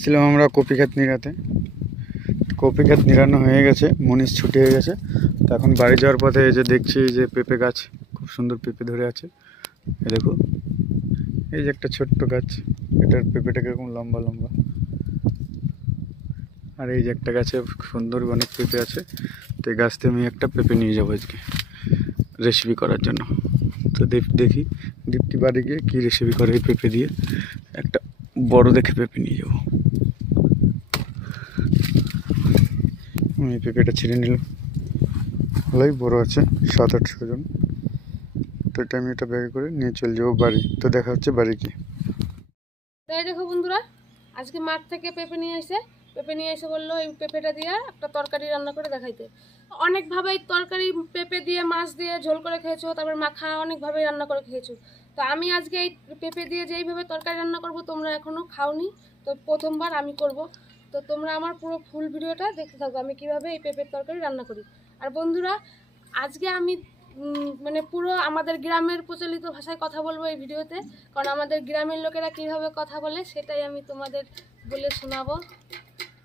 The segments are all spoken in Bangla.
ছিলাম আমরা কপি ক্ষেত নিড়াতে। কপি ক্ষেত নিড়ানো হয়ে গেছে, মনীষ ছুটি হয়ে গেছে। তো এখন বাড়ি যাওয়ার পথে এই যে দেখছি যে পেঁপে গাছ, খুব সুন্দর পেঁপে ধরে আছে। এই দেখো, এই যে একটা ছোট্ট গাছ, এটার পেঁপেটা কিরকম লম্বা লম্বা। আর এই যে একটা গাছে সুন্দর অনেক পেঁপে আছে। তো এই গাছ থেকে আমি একটা পেঁপে নিয়ে যাবো আজকে রেসিপি করার জন্য। তো দেখি দীপ্তি বাড়ি গিয়ে কী রেসিপি করে এই পেঁপে দিয়ে। একটা বড় দেখে পেঁপে নিয়ে যাবো। আমি পেঁপেটা ছিঁড়ে নিলাম, ভালোই বড় আছে, 700-800 জন। তো এটা আমি এটা ব্যাগে করে নিয়ে চলে যাবো বাড়ি। তো দেখা হচ্ছে বাড়ি গিয়ে। তাই দেখো বন্ধুরা, আজকে মাঠ থেকে পেঁপে নিয়ে এসে বললো এই পেঁপেটা দিয়ে একটা তরকারি রান্না করে দেখাইতে। অনেকভাবে এই তরকারি পেঁপে দিয়ে মাছ দিয়ে ঝোল করে খেয়েছো, তারপর মাখা অনেকভাবে রান্না করে খেয়েছো। তো আমি আজকে এই পেঁপে দিয়ে যেইভাবে তরকারি রান্না করব তোমরা এখনও খাওনি, তো প্রথমবার আমি করব। তো তোমরা আমার পুরো ফুল ভিডিওটা দেখতে থাকো আমি কিভাবে এই পেঁপের তরকারি রান্না করি। আর বন্ধুরা, আজকে আমি মানে পুরো আমাদের গ্রামের প্রচলিত ভাষায় কথা বলবো এই ভিডিওতে, কারণ আমাদের গ্রামের লোকেরা কীভাবে কথা বলে সেটাই আমি তোমাদের বলে শোনাবো।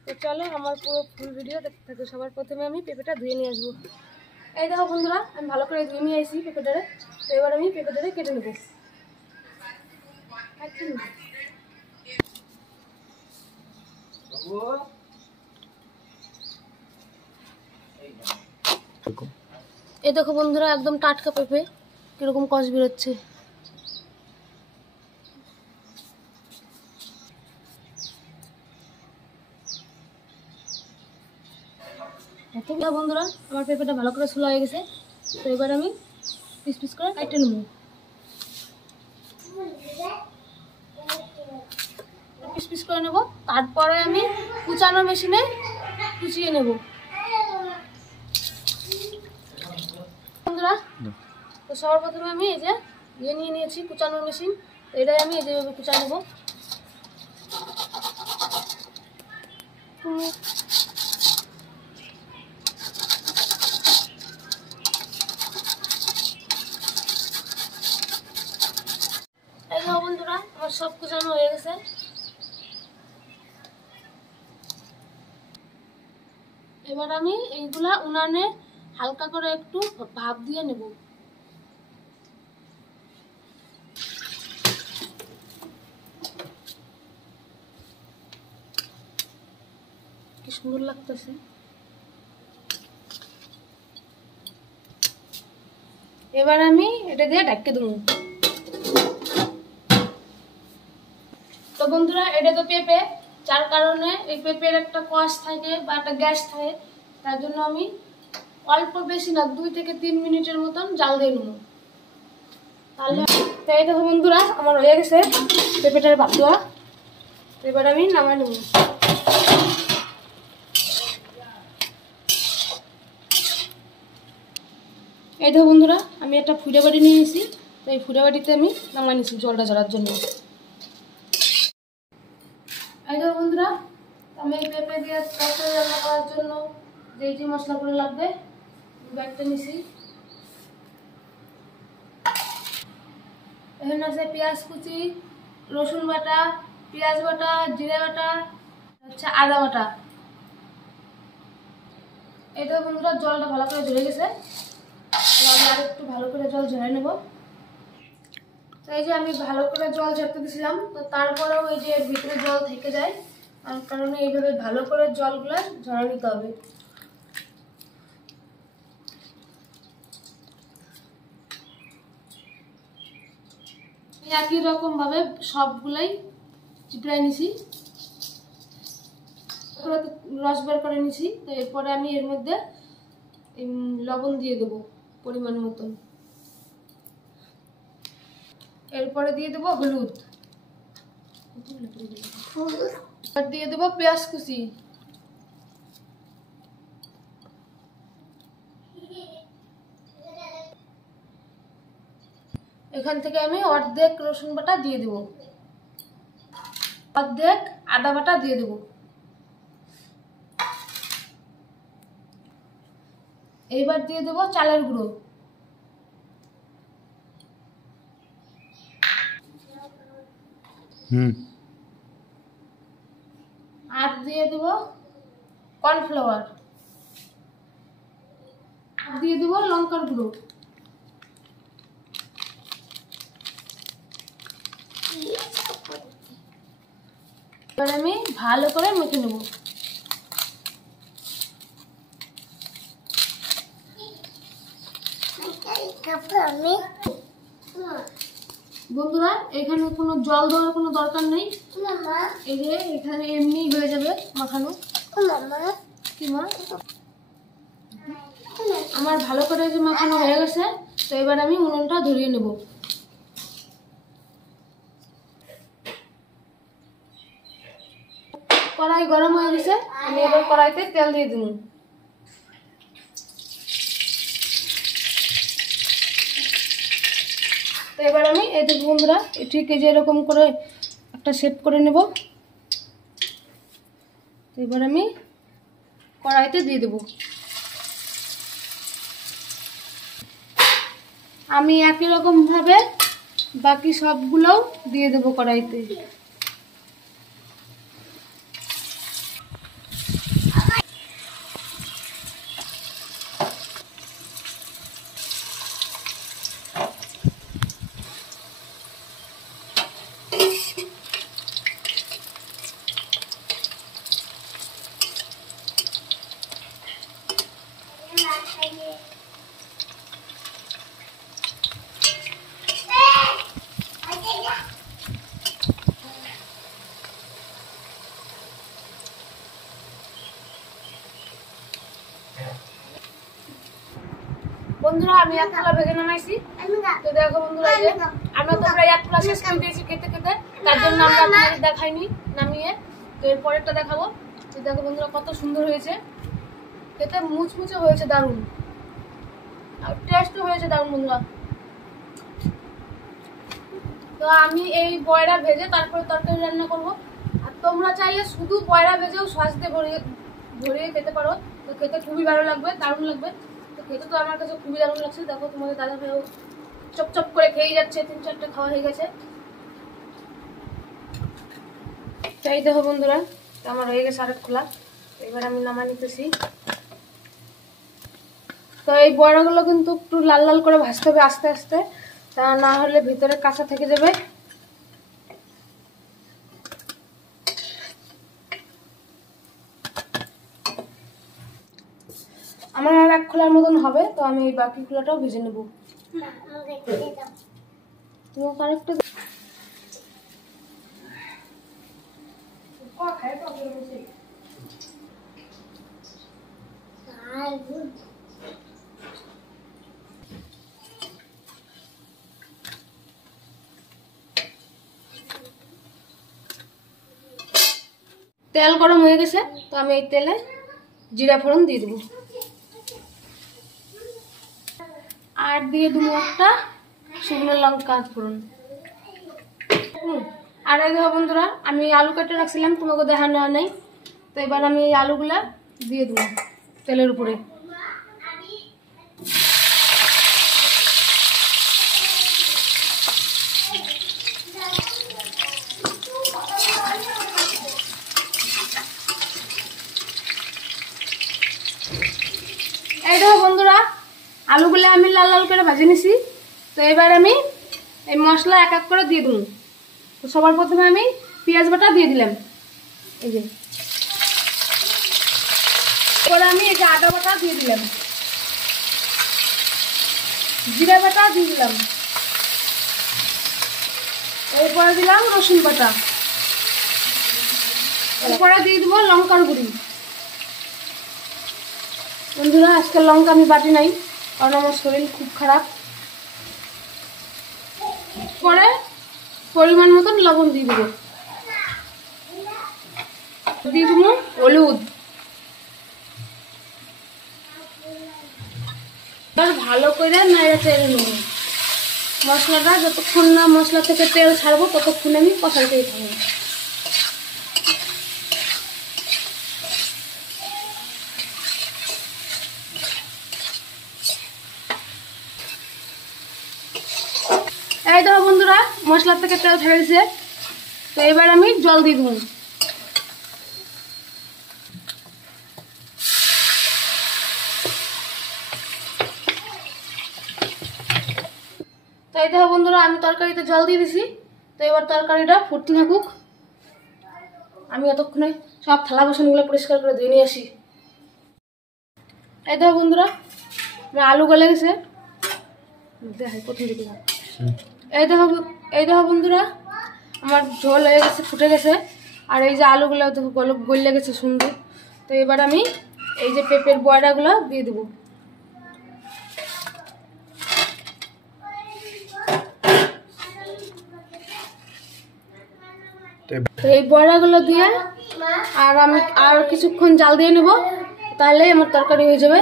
তো চলো আমার পুরো ফুল ভিডিও দেখতে থাকো। সবার প্রথমে আমি পেঁপেটা ধুয়ে নিয়ে আসবো। এই দেখো বন্ধুরা, আমি ভালো করে ধুয়ে নিয়ে আসি পেঁপেটারে। তো এবার আমি পেঁপেটারে কেটে নেবো। এই দেখো বন্ধুরা, একদম টাটকা পেঁপে, কিরকম কষ বেরোচ্ছে। বন্ধুরা, আমার পেঁপেটা ভালো করে ছোলা হয়ে গেছে। তো এবার আমি পিস পিস করে কেটে নেব। পিস পিস করে নেব, তারপরে আমি কুচানো মেশিনে কুচিয়ে নেব। বন্ধুরা, তো সবার প্রথমে আমি এই যে নিয়ে নিয়েছি কুচানোর মেশিন। তো এটাই আমি এই যেভাবে কুচা নেব। এই দেখো বন্ধুরা, আমার সব কুচানো হয়ে গেছে। এবার আমি এইগুলা উনানে হালকা করে একটু ভাপ দিয়ে নেব। কি সুন্দর লাগতেছে। এবার আমি এটা দিয়ে ঢাকে দেবো। তো বন্ধুরা, এটা তো পেঁপে, যার কারণে এই পেঁপের একটা কষ থাকে বা একটা গ্যাস থাকে, তার জন্য আমি অল্প বেশি না 2 থেকে 3 মিনিটের মতন জাল দিয়ে নেব। তাহলে তাই দেখো বন্ধুরা, আমার হয়ে গেছে পেঁপেটার ভাপ দেওয়া। এবার আমি নামাই নেব। এই দেখো বন্ধুরা, আমি একটা ফুটা বাটি নিয়ে নিয়েছি। তো এই ফুটা বাটিতে আমি নামাই নিয়েছি জলটা ঝরার জন্য। এই দেখো বন্ধুরা, আমি এই পেঁপে দিয়ে তরকারি রান্না করার জন্য যে মশলাগুলো লাগবে ব্যাগটা নিয়েছি। এখানে আছে পেঁয়াজ কুচি, রসুন বাটা, পেঁয়াজ বাটা, জিরে বাটা, হচ্ছে আদা বাটা। এই দেখো বন্ধুরা, জলটা ভালো করে ঝরে গেছে। আমি আর একটু ভালো করে জল ঝরে নেব। তো এই যে আমি ভালো করে জল ঝরতে দিয়েছিলাম, তো তারপরেও এই যে ভিতরে জল থেকে যায়, তার কারণে এইভাবে ভালো করে জলগুলো ঝরা নিতে হবে। একই রকম ভাবে সবগুলাই চিপড়াই নিছি, রস বের করে নিছি। তো এরপরে আমি এর মধ্যে লবণ দিয়ে দেবো পরিমাণ মতন। এরপরে দিয়ে দেবো হলুদ, আর দিয়ে দেবো পেঁয়াজ কুচি। এখান থেকে আমি অর্ধেক রসুন বাটা দিয়ে দেবো, অর্ধেক আদা বাটা দিয়ে দেবো। এইবার দিয়ে দেবো চালের গুঁড়ো। আর দিয়ে দেব কর্নফ্লাওয়ার, আর দিয়ে দেব লঙ্কার গুঁড়ো। এবার আমি ভালো করে মেখে নেব। বন্ধুরা এখানে কোনো জল দেওয়ার কোনো দরকার নেই, এই যে এখানে এমনি হয়ে যাবে মাখানো। কি মা, আমার ভালো করে যে মাখানো হয়ে গেছে, তো এবার আমি উনুনটা ধরিয়ে নেব। কড়াই গরম হয়ে গেছে, আমি এবার কড়াইতে তেল দিয়ে দেব। তো এবার আমি এই দেখো বন্ধুরা, ঠিক এই যে এরকম করে একটা শেপ করে নেব। তো এবার আমি কড়াইতে দিয়ে দেব। আমি একই রকম ভাবে বাকি সবগুলোও দিয়ে দেব কড়াইতে। বন্ধুরা আমি এক থালা ভেজে নামাইছি। তো দেখো বন্ধুরা, এই যে আমরা তো প্রায় এক থালা শেষ করে দিয়েছি খেতে খেতে, তার জন্য আমরা আপনাদের দেখাইনি নামিয়ে। তো এর পরেরটা দেখাবো। তো দেখো বন্ধুরা কত সুন্দর হয়েছে, খেতে মুচমুচে হয়েছে, দারুণ, আর টেস্টও হয়েছে দারুণ বন্ধুরা। তো আমি এই বয়রা ভেজে তারপরে তরকারি রান্না করব। আর তোমরা চাইলে শুধু বয়রা ভেজেও সস দিয়ে ভরিয়ে খেতে পারো, তো খেতে খুবই ভালো লাগবে, দারুণ লাগবে। তো খেতে তো আমার কাছে খুবই দারুণ লাগছে। দেখো তোমাদের দাদা ভাইও চপ চপ করে খেয়ে যাচ্ছে, 3-4টা খাওয়া হয়ে গেছে। তাই দেখো বন্ধুরা, আমার হয়ে গেছে আরেক খোলা। এবার আমি নামা নিতেছি। তো এই বড়াগুলো কিন্তু একটু লাল লাল করে ভাজতে হবে আস্তে আস্তে, তা না হলে ভিতরে কাঁচা থেকে যাবে। আমার আর এক খোলার মতন হবে, তো আমি এই বাকি খোলাটাও ভেজে নেব। তেল গরম হয়ে গেছে, তো আমি এই তেলে জিরা ফোড়ন দিয়ে দেবো, আর দিয়ে দেবো একটা শুকনো লঙ্কা ফোড়ন। আর এই দেখো বন্ধুরা, আমি আলু কেটে রাখছিলাম, তোমাকে দেখানো নেই। তো এবার আমি এই আলুগুলা দিয়ে দেবো তেলের উপরে। এই দেখো বন্ধুরা, আলুগুলো আমি লাল লাল করে ভেজে নিছি। তো এবার আমি এই মশলা এক এক করে দিয়ে দেবো। তো সবার প্রথমে আমি পেঁয়াজ বাটা দিয়ে দিলাম, এই যে। এরপরে আমি এই যে আদা বাটা দিয়ে দিলাম, জিরা বাটা দিয়ে দিলাম, এরপরে দিলাম রসুন বাটা, এরপরে দিয়ে দেবো লঙ্কার গুঁড়ি। বন্ধুরা আজকে লঙ্কা আমি বাটি নাই, কারণ আমার শরীর খুব খারাপ। পরে পরিমাণ মতন লবণ দিয়ে দেবো, দিয়ে দেবো হলুদ। এবার ভালো করে নাড়া চেড়ে নেব মশলাটা, যতক্ষণ না মশলা থেকে তেল ছাড়বো ততক্ষণ আমি কষাতেই থাকবো। এই দেখো বন্ধুরা, মশলা থেকে তেল ছেড়ে দিয়েছে। তো এবার আমি জল দিয়ে দেবো। এই দেখো বন্ধুরা, আমি তরকারিতে জল দিয়ে দিছি। তো এবার তরকারিটা ফুটতে থাকুক। আমি এতক্ষণে সব থালা বাসনগুলো পরিষ্কার করে ধুয়ে নিয়ে আসি। এই দেখো বন্ধুরা, আমার আলু গলে গেছে। দেখাই প্রথম দিকে। এই দেখো বন্ধুরা, আমার ঝোল হয়ে গেছে, ফুটে গেছে। আর এই যে আলুগুলো দেখো গলে গেছে সুন্দর। তো এবার আমি এই যে পেঁপের বড়াগুলো দিয়ে দেবো। তো এই বড়াগুলো দিয়ে আমি আর কিছুক্ষণ জাল দিয়ে নেব, তাহলে আমার তরকারি হয়ে যাবে।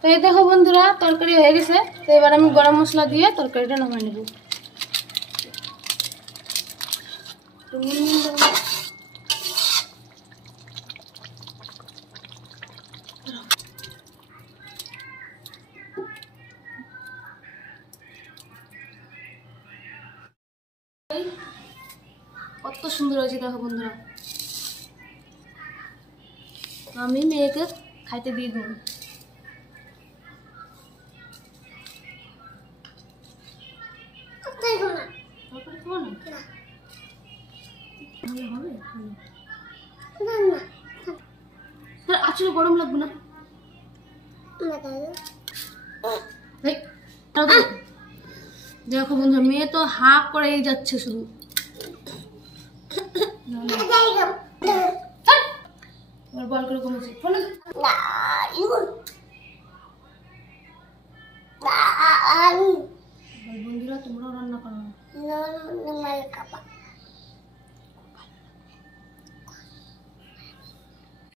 তো এই দেখো বন্ধুরা, তরকারি হয়ে গেছে। তো এবার আমি গরম মশলা দিয়ে তরকারিটা নামিয়ে নেব। কত সুন্দর হয়েছে দেখো বন্ধুরা। আমি মেয়েকে খাইতে দিয়ে দেবো। আসলে গরম লাগবে না। দেখো বন্ধু, মেয়ে তো হা করেই যাচ্ছে শুধু। বল করে কমেছে বন্ধুরা, তোমরাও রান্না করো।